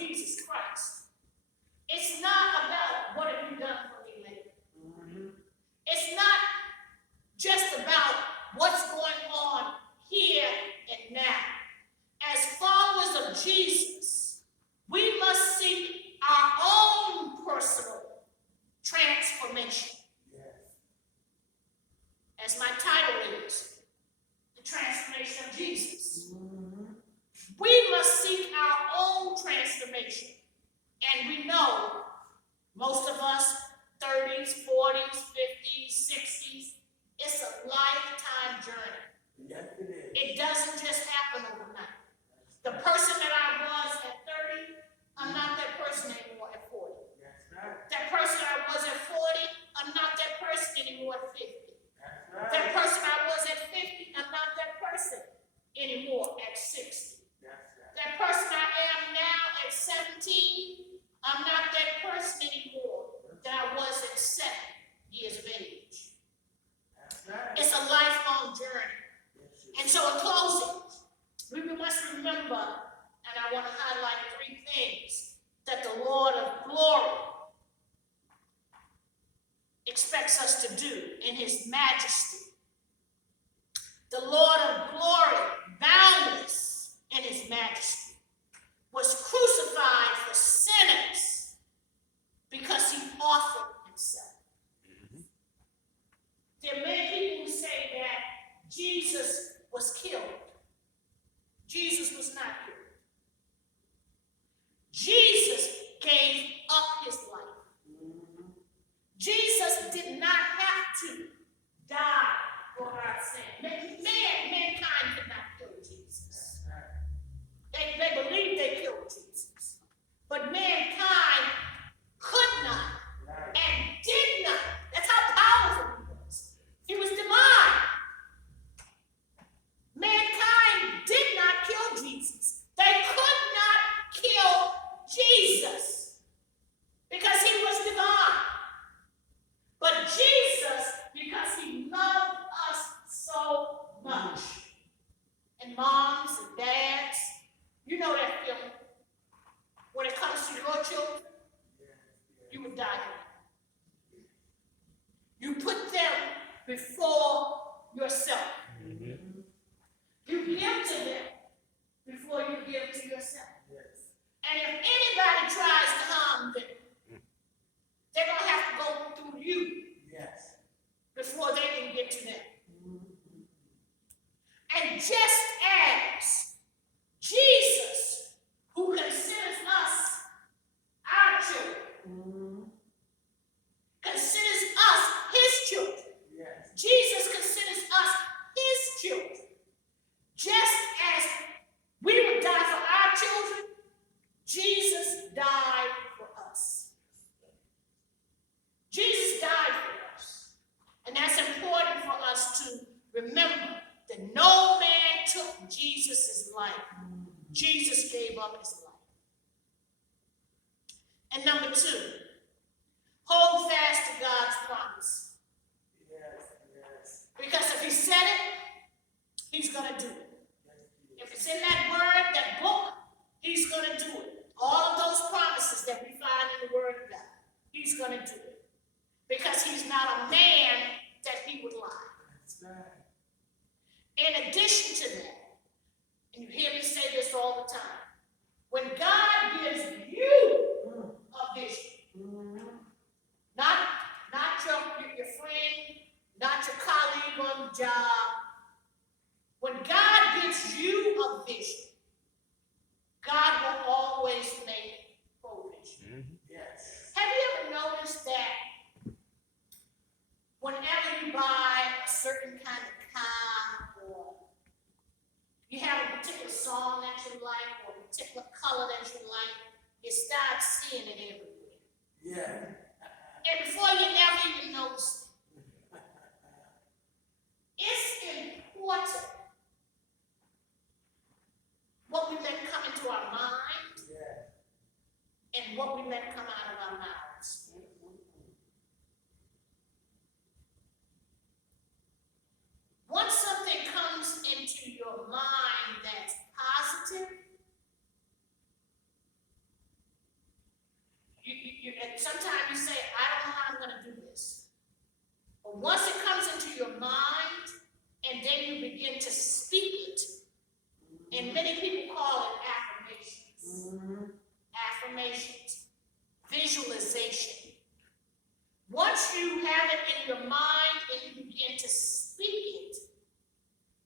Jesus Christ, it's not about what have you done for me lately. It's not just about what's going on here and now. As followers of Jesus, we must seek our own personal transformation. As my title is, The Transformation of Jesus. We must seek our own transformation. And we know most of us, 30s, 40s, 50s, 60s, it's a lifetime journey. Yes, it is. It doesn't just happen overnight. The person that I was at 30, I'm not that person anymore at 40. That's right. That person I was at 40, I'm not that person anymore at 50. That's right. That person I was at 50, I'm not that person anymore at 60. That's right. That person I am now at 17, I'm not that person anymore that I was at 7 years of age. That's right. It's a lifelong journey. And so in closing, we must remember, and I want to highlight 3 things that the Lord of glory expects us to do in his majesty. The Lord of glory, boundless in his majesty, was crucified for sinners because he offered himself. There are many people who say that Jesus was killed. Jesus was not killed. Jesus gave up his life. Jesus did not have to die for our sin. Mankind could not kill Jesus. They believed they killed Jesus. But mankind could not and did not. That's how powerful he was. He was divine. Mankind did not kill Jesus. They could not kill Jesus because he was divine. But Jesus, because he loved us so much. And moms and dads, you know that feeling. When it comes to your children, you would die for them. You put them before yourself. You give to them before you give to yourself. And if anybody tries to harm them, they're going to have to go through you before they can get to them. And just as Jesus, who considers us our children, considers us his children, Jesus considers us his children. Just as we would die for our children, Jesus died for us. Jesus died for us. And that's important for us to remember that no man took Jesus' life. Jesus gave up his life. And number 2, hold fast to God's promise. Because if he said it, he's going to do it. If it's in that word, that book, he's going to do it. All of those promises that we find in the word of God, he's going to do it. Because he's not a man that he would lie. In addition to that, and you hear me say this all the time, when God gives you a vision, not your friend, not your colleague on the job, when God gives you a vision, God will always make provision. Have you ever noticed that whenever you buy a certain kind of car, or you have a particular song that you like, or a particular color that you like, you start seeing it everywhere. And before you never even notice it. It's important what we let come into our mind and what we let come out of our mouths. Once something comes into your mind that's positive, sometimes you say, I don't know how I'm going to do this. But once it comes into your mind, and then you begin to speak it, and many people call it affirmations. Affirmations. Visualization. Once you have it in your mind and you begin to speak it,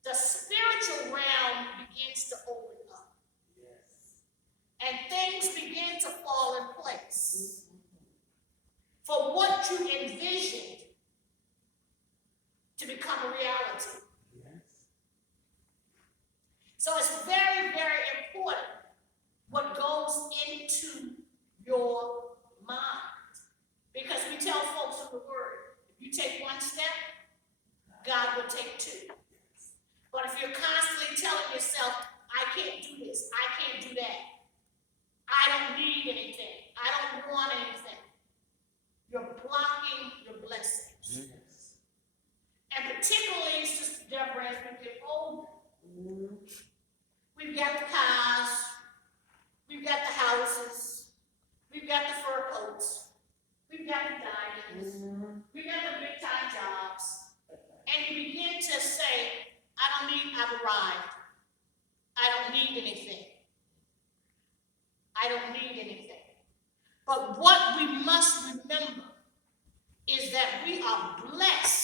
the spiritual realm begins to open up. Yes. And things begin to fall in place for what you envisioned to become a reality. Yes. So it's very, very important what goes into your mind. Because we tell folks in the Word, if you take one step, God will take two. But if you're constantly telling yourself, I can't do this, I can't do that, I don't need anything, I don't want anything, you're blocking your blessings. Yes. And particularly, Sister Deborah, as we get older, we've got the cars, we've got the houses, we've got the fur coats, we've got the diamonds, we've got the big time jobs, and you begin to say, I've arrived. I don't need anything. I don't need anything. But what we must remember is that we are blessed